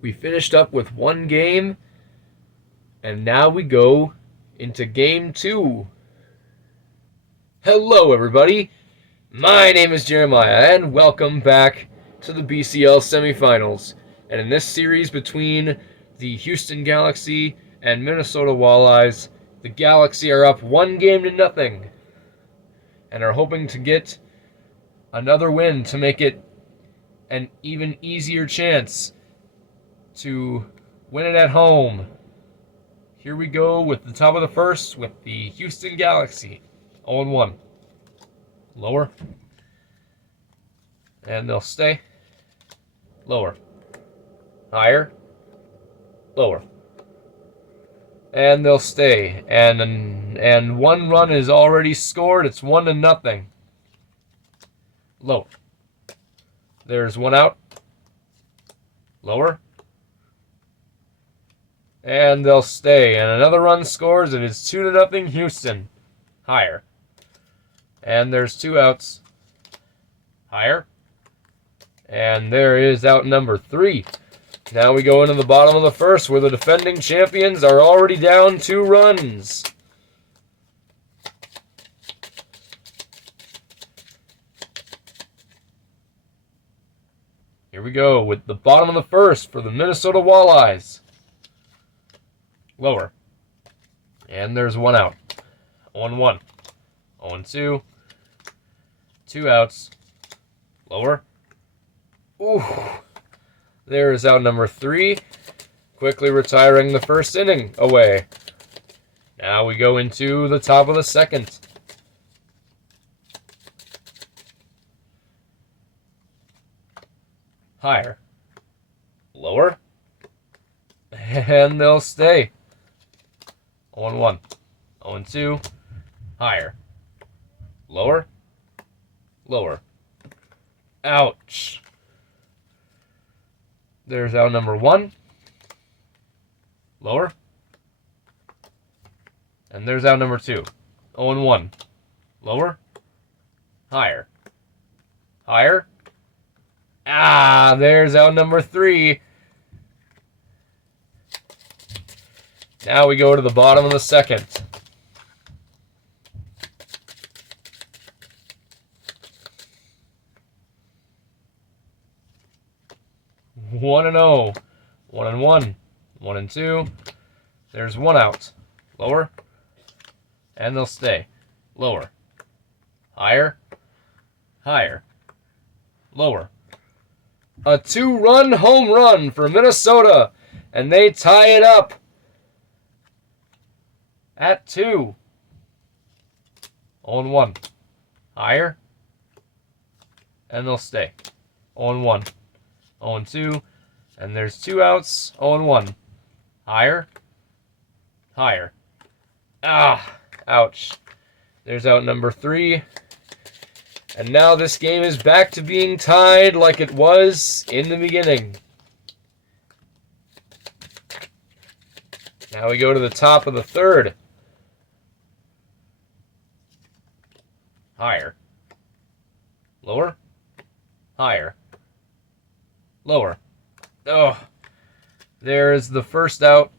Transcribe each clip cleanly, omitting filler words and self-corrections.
We finished up with one game, and now we go into game 2. Hello, everybody. My name is Jeremiah, and welcome back to the BCL semifinals. And in this series between the Houston Galaxy and Minnesota Walleyes, the Galaxy are up 1-0 and are hoping to get another win to make it an even easier chance to win it at home. Here we go with the top of the first with the Houston Galaxy. 0-1. Lower. And they'll stay. Lower. Higher. Lower. And they'll stay. And one run is already scored. It's 1-0. Lower. There's one out. Lower. And they'll stay. And another run scores. It is 2-0 Houston. Higher. And there's two outs. Higher. And there is out number 3. Now we go into the bottom of the first where the defending champions are already down 2 runs. Here we go with the bottom of the first for the Minnesota Walleyes. Lower. And there's one out. 0-1. 0-2. 2 outs. Lower. Ooh. There is out number 3. Quickly retiring the first inning away. Now we go into the top of the second. Higher. Lower. And they'll stay. 0-1. 0-2. Higher. Lower. Lower. Ouch. There's out number 1. Lower. And there's out number 2. 0-1. Lower. Higher. Higher. Ah, there's out number 3. Now we go to the bottom of the second. One and 0, 1-1, 1-2. There's one out. Lower. And they'll stay. Lower. Higher. Higher. Lower. A 2-run home run for Minnesota. And they tie it up at 2. 0-1. Higher. And they'll stay. 0-1. 0-2. And there's 2 outs. 0-1. Higher. Higher. Ah, ouch. There's out number 3. And now this game is back to being tied like it was in the beginning. Now we go to the top of the third. Higher. Lower. Higher. Lower. Oh, there's the first out.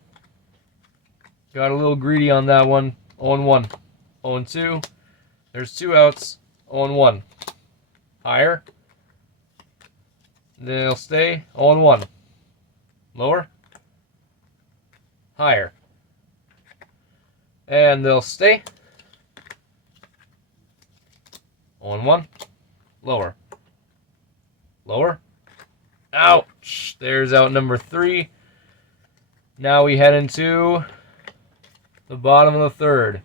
Got a little greedy on that one. 0-1. 0-2. There's 2 outs. 0-1. Higher. They'll stay. 0-1. Lower. Higher. And they'll stay. 0-1. Lower. Lower. Ouch. There's out number 3. Now we head into the bottom of the third.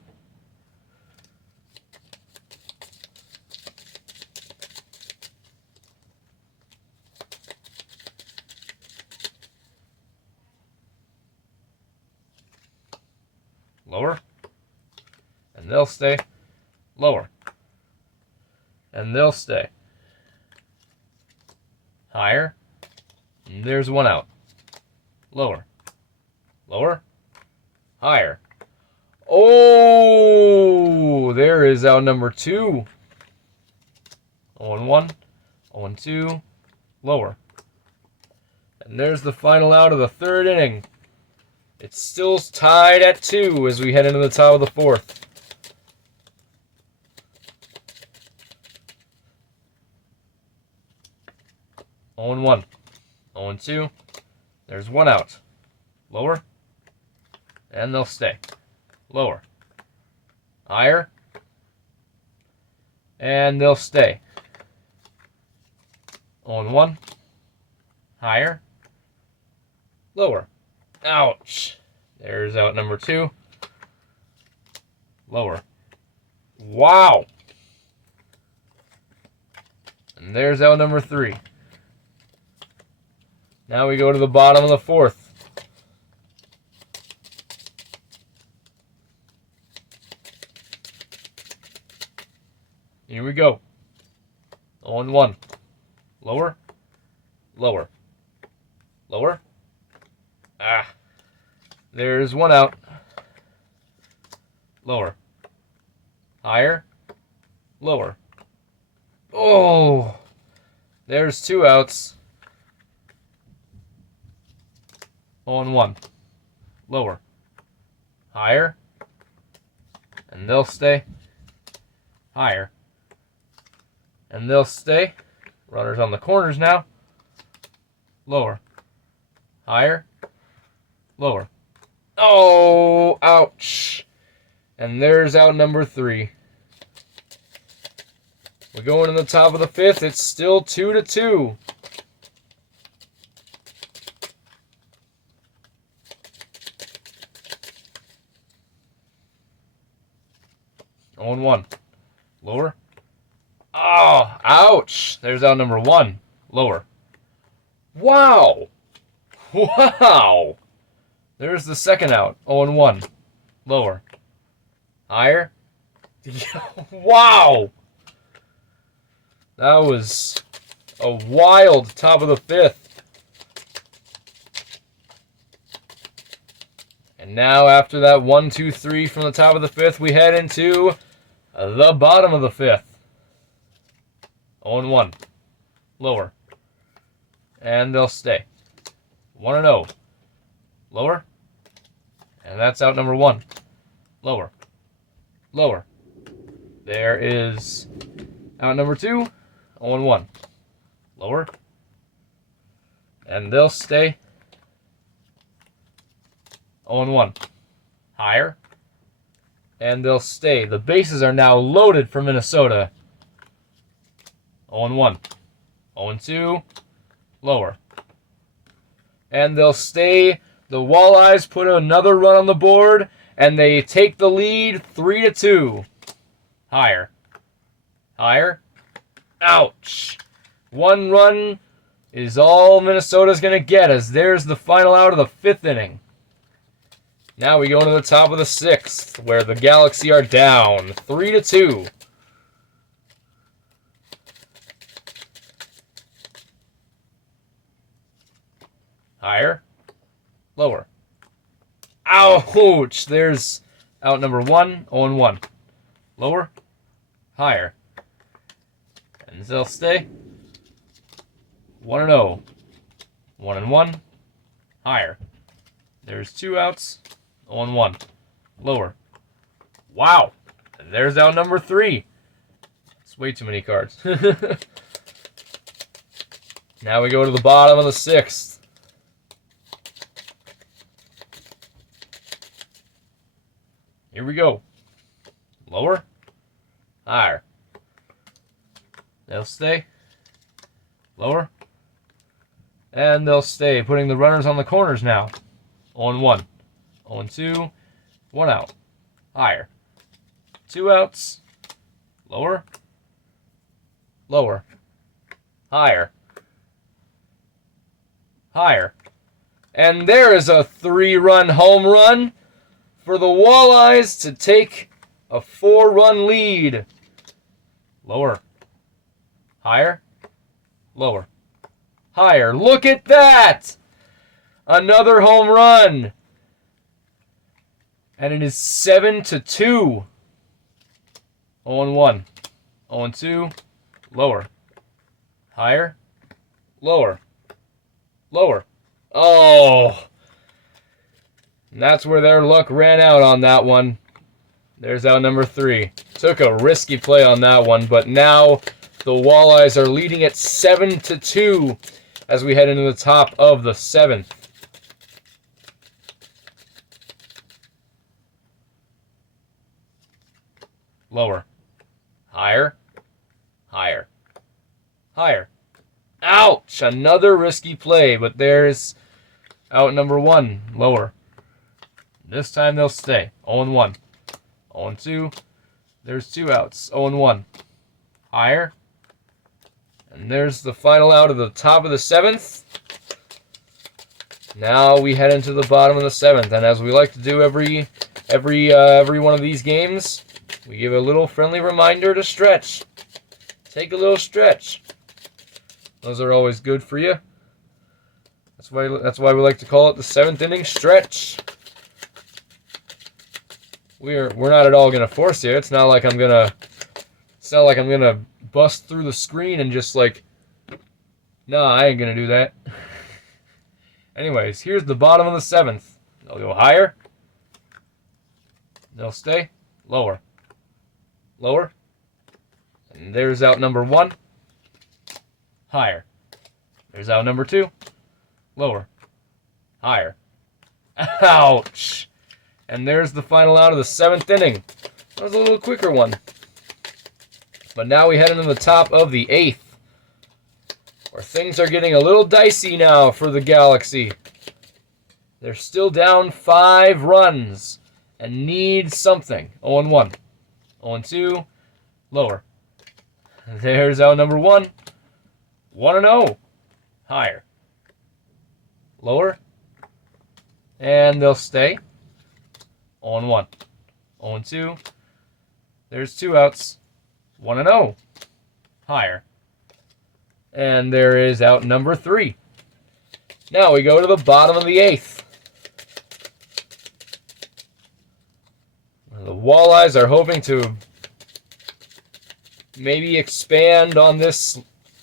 Lower. And they'll stay. Lower. And they'll stay. Higher. And there's one out. Lower. Lower. Higher. Oh, there is out number 2. 0-1. 0-2. Lower. And there's the final out of the third inning. It's still tied at 2 as we head into the top of the fourth. Oh and 1. 0 and 2. There's one out. Lower. And they'll stay. Lower. Higher. And they'll stay. 0 and 1. Higher. Lower. Ouch. There's out number 2. Lower. Wow. And there's out number 3. Now we go to the bottom of the fourth. Here we go. 0 and 1. Lower. Lower. Lower. Ah. There's one out. Lower. Higher. Lower. Oh. There's 2 outs. 0 and 1. Lower. Higher. And they'll stay. Higher. And they'll stay. Runners on the corners now. Lower. Higher. Lower. Oh, ouch. And there's out number 3. We're going to the top of the fifth. It's still 2-2. Oh and 1. Lower. Oh, ouch. There's out number 1. Lower. Wow. Wow. There's the second out. 0 and 1. Lower. Higher. Wow. That was a wild top of the fifth. And now after that 1, 2, 3 from the top of the fifth, we head into the bottom of the fifth. 0 and 1. Lower. And they'll stay. 1 and 0. Lower. And that's out number 1. Lower. Lower. There is out number 2. 0 and 1. Lower. And they'll stay. 0 and 1. Higher. And they'll stay. The bases are now loaded for Minnesota. 0 and 1. 0 and 2. Lower. And they'll stay. The Walleyes put another run on the board, and they take the lead 3-2. Higher. Higher. Ouch. 1 run is all Minnesota's going to get, as there's the final out of the 5th inning. Now we go to the top of the 6th, where the Galaxy are down 3-2. Higher. Lower. Ouch! There's out number 1, 0 and 1. Lower. Higher. And they'll stay. 1 and 0. 1 and 1. Higher. There's 2 outs. 0 and 1. Lower. Wow! And there's out number 3. It's way too many cards. Now we go to the bottom of the 6th. Here we go. Lower. Higher. They'll stay. Lower. And they'll stay, putting the runners on the corners now. 0 and 1. 0 and 2. 1 out. Higher. 2 outs. Lower. Lower. Higher. Higher. And there is a 3-run home run for the Walleyes to take a 4-run lead. Lower. Higher. Lower. Higher. Look at that! Another home run. And it is 7-2. 0 and 1. 0 and 2. Lower. Higher. Lower. Lower. Oh! And that's where their luck ran out on that one. There's out number 3. Took a risky play on that one, but now the Walleyes are leading at 7-2 as we head into the top of the 7th. Lower. Higher. Higher. Higher. Ouch! Another risky play, but there's out number 1. Lower. This time they'll stay. 0-1. 0-2. There's 2 outs. 0-1. Higher. And there's the final out of the top of the 7th. Now we head into the bottom of the 7th, and as we like to do every one of these games, we give a little friendly reminder to stretch. Take a little stretch. Those are always good for you. That's why we like to call it the 7th inning stretch. We're not at all gonna force you. It's not like I'm gonna bust through the screen and just like, no, I ain't gonna do that. Anyways, here's the bottom of the 7th. They'll go higher. They'll stay lower. Lower. And there's out number 1. Higher. There's out number 2. Lower. Higher. Ouch! And there's the final out of the 7th inning. That was a little quicker one. But now we head into the top of the 8th, where things are getting a little dicey now for the Galaxy. They're still down 5 runs and need something. 0-1. 0-2. Lower. There's out number 1. 1-0. Higher. Lower. And they'll stay. 0-1. 0-2. There's 2 outs. 1-0. Higher. And there is out number 3. Now we go to the bottom of the 8th. The Walleyes are hoping to maybe expand on this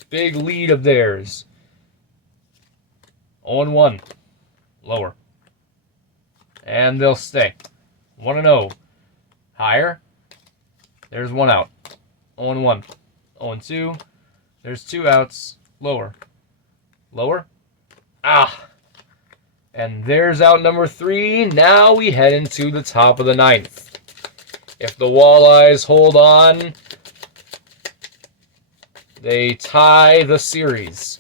big lead of theirs. 0-1. Lower. And they'll stay. 1-0. Higher. There's 1 out. 0-1. 0-2. There's 2 outs. Lower. Lower. Ah! And there's out number 3. Now we head into the top of the 9th. If the Walleyes hold on, they tie the series.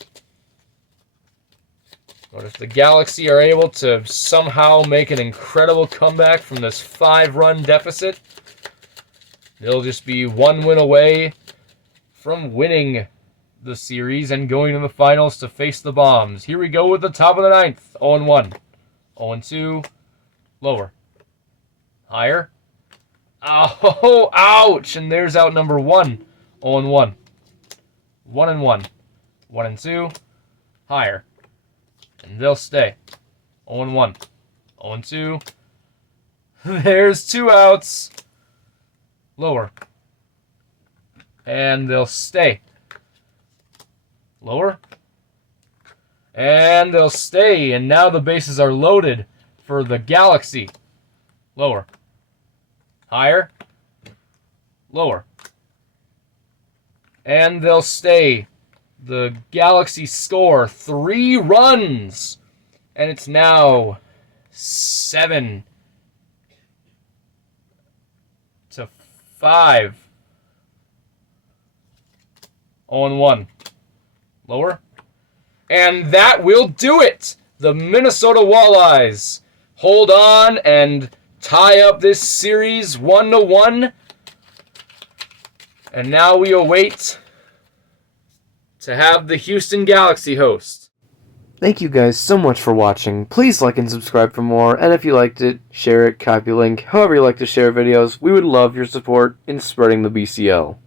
But if the Galaxy are able to somehow make an incredible comeback from this 5-run deficit, they'll just be 1 win away from winning the series and going to the finals to face the Bombs. Here we go with the top of the 9th. 0-1. 0-2. Lower. Higher. Oh, ouch! And there's out number 1. 0-1. 1-1. 1-2. Higher. And they'll stay. 0-1. 0-2. There's 2 outs. Lower. And they'll stay. Lower. And they'll stay. And now the bases are loaded for the Galaxy. Lower. Higher. Lower. And they'll stay. The Galaxy score 3 runs. And it's now 7-5. On 1. Lower. And that will do it. The Minnesota Walleyes hold on and tie up this series 1-1. And now we await to have the Houston Galaxy host. Thank you guys so much for watching. Please like and subscribe for more, and if you liked it, share it, copy link, however you like to share videos. We would love your support in spreading the BCL.